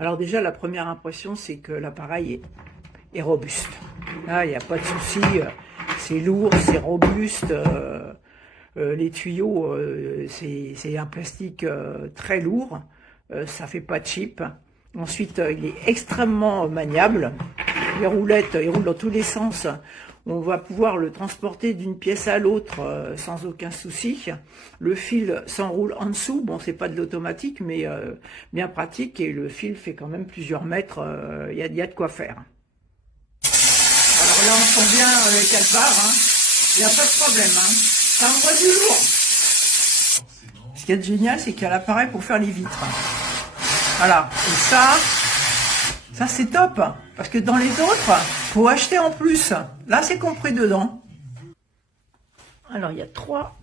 Alors déjà, la première impression, c'est que l'appareil est robuste. Là, il n'y a pas de souci, c'est lourd, c'est robuste. Les tuyaux, c'est un plastique très lourd, ça fait pas de chip. Ensuite, il est extrêmement maniable. Les roulettes, il roule dans tous les sens. On va pouvoir le transporter d'une pièce à l'autre sans aucun souci. Le fil s'enroule en dessous. Bon, c'est pas de l'automatique, mais bien pratique. Et le fil fait quand même plusieurs mètres. Il y a de quoi faire. Alors là, on sent bien qu'elle part. Hein. Il n'y a pas de problème. Hein. Ça envoie du lourd. Ce qui est génial, c'est qu'il y a l'appareil pour faire les vitres. Voilà. Et ça c'est top. Parce que dans les autres, faut acheter en plus. Là, c'est compris dedans. Alors, il y a trois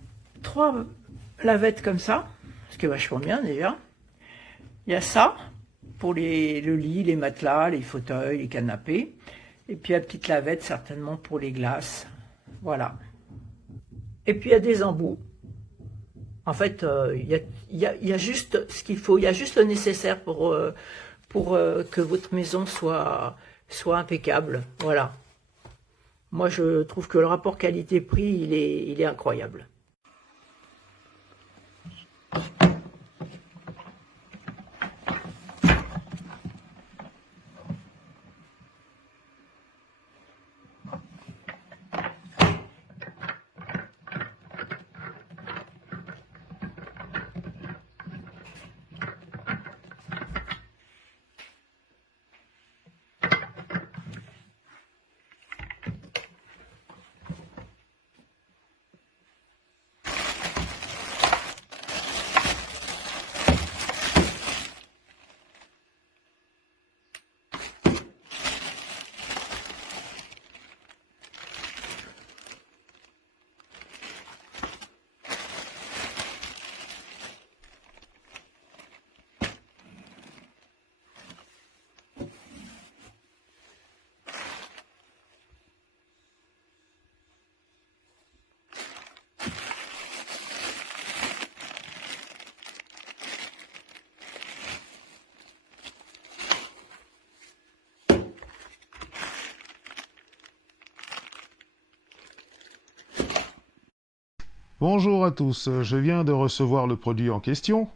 lavettes comme ça. Ce qui est vachement bien déjà. Il y a ça pour le lit, les matelas, les fauteuils, les canapés. Et puis la petite lavette certainement pour les glaces. Voilà. Et puis il y a des embouts. En fait, il y a juste ce qu'il faut. Il y a juste le nécessaire pour que votre maison soit impeccable. Voilà. Moi, je trouve que le rapport qualité-prix, il est incroyable. Bonjour à tous, je viens de recevoir le produit en question.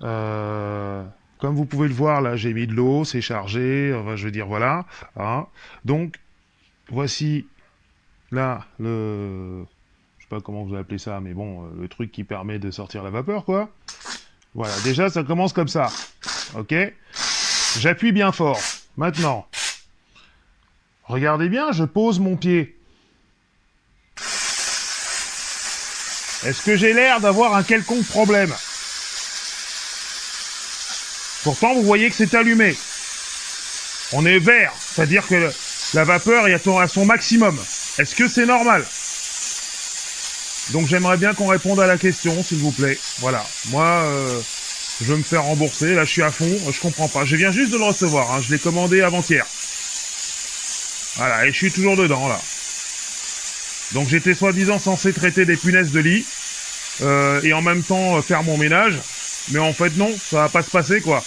Comme vous pouvez le voir, là j'ai mis de l'eau, c'est chargé, enfin, je veux dire voilà. Hein. Donc, voici là le... Je sais pas comment vous appelez ça, mais bon, le truc qui permet de sortir la vapeur, quoi. Voilà, déjà ça commence comme ça. Ok. J'appuie bien fort. Maintenant, regardez bien, je pose mon pied. Est-ce que j'ai l'air d'avoir un quelconque problème? Pourtant, vous voyez que c'est allumé. On est vert, c'est-à-dire que la vapeur est à son maximum. Est-ce que c'est normal? Donc j'aimerais bien qu'on réponde à la question, s'il vous plaît. Voilà. Moi, je veux me faire rembourser. Là, je suis à fond. Je comprends pas. Je viens juste de le recevoir. Hein. Je l'ai commandé avant-hier. Voilà. Et je suis toujours dedans, là. Donc j'étais soi-disant censé traiter des punaises de lit et en même temps faire mon ménage. Mais en fait non, ça va pas se passer quoi.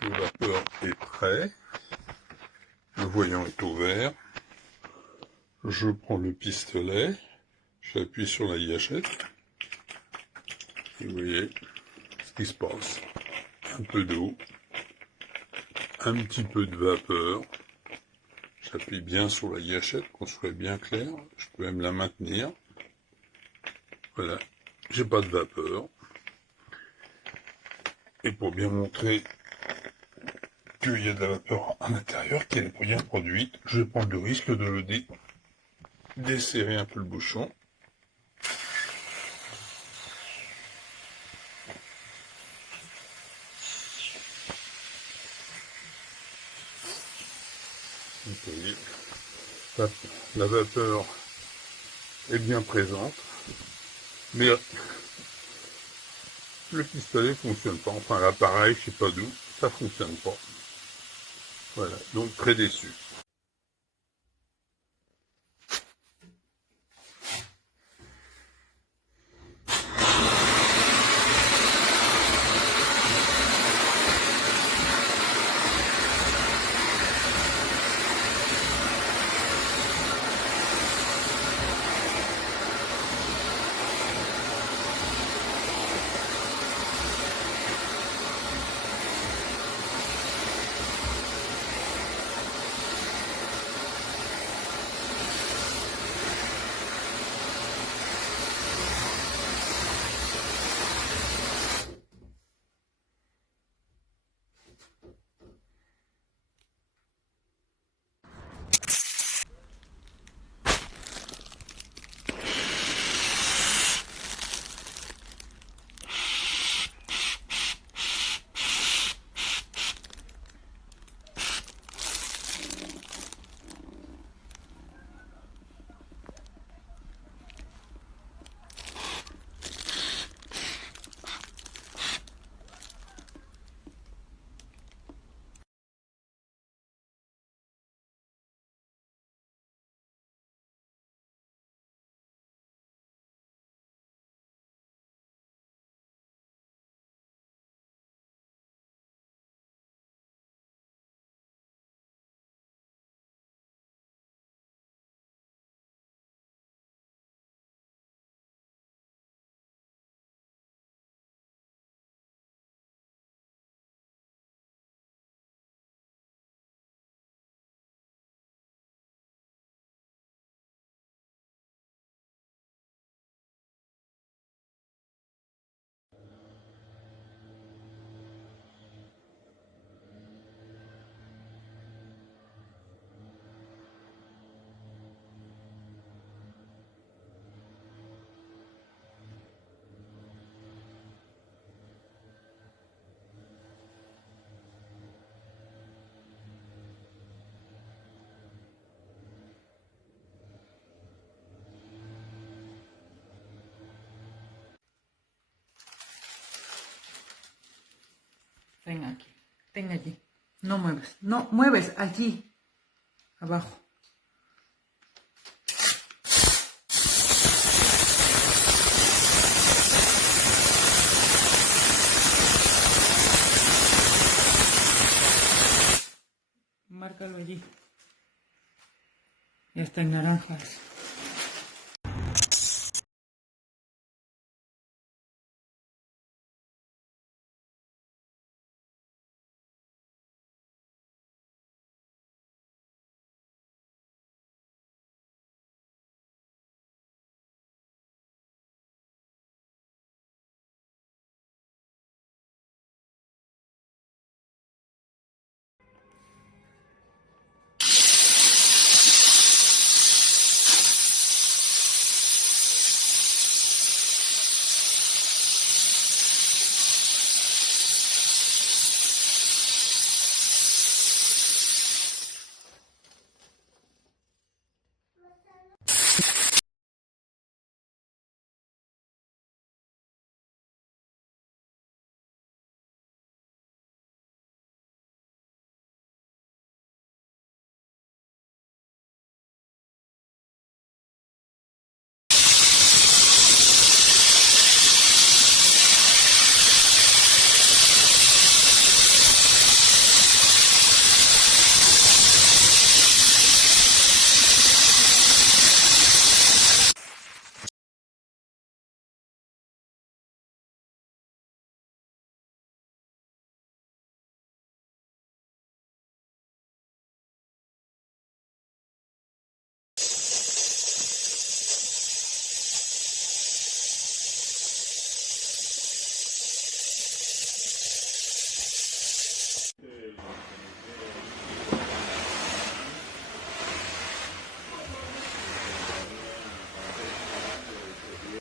Le vapeur est prêt. Le voyant est ouvert. Je prends le pistolet. J'appuie sur la gâchette. Et vous voyez ce qui se passe. Un peu d'eau. Un petit peu de vapeur. J'appuie bien sur la gâchette, qu'on soit bien clair. Je peux même la maintenir. Voilà. J'ai pas de vapeur. Et pour bien montrer qu'il y a de la vapeur à l'intérieur, qu'elle est bien produite, je vais prendre le risque de le desserrer un peu le bouchon. Vous voyez, la vapeur est bien présente, mais le pistolet fonctionne pas, enfin l'appareil, je sais pas d'où, ça fonctionne pas. Voilà, donc très déçu. Ten allí. No mueves, no mueves, allí, abajo. Márcalo allí. Ya está en naranjas.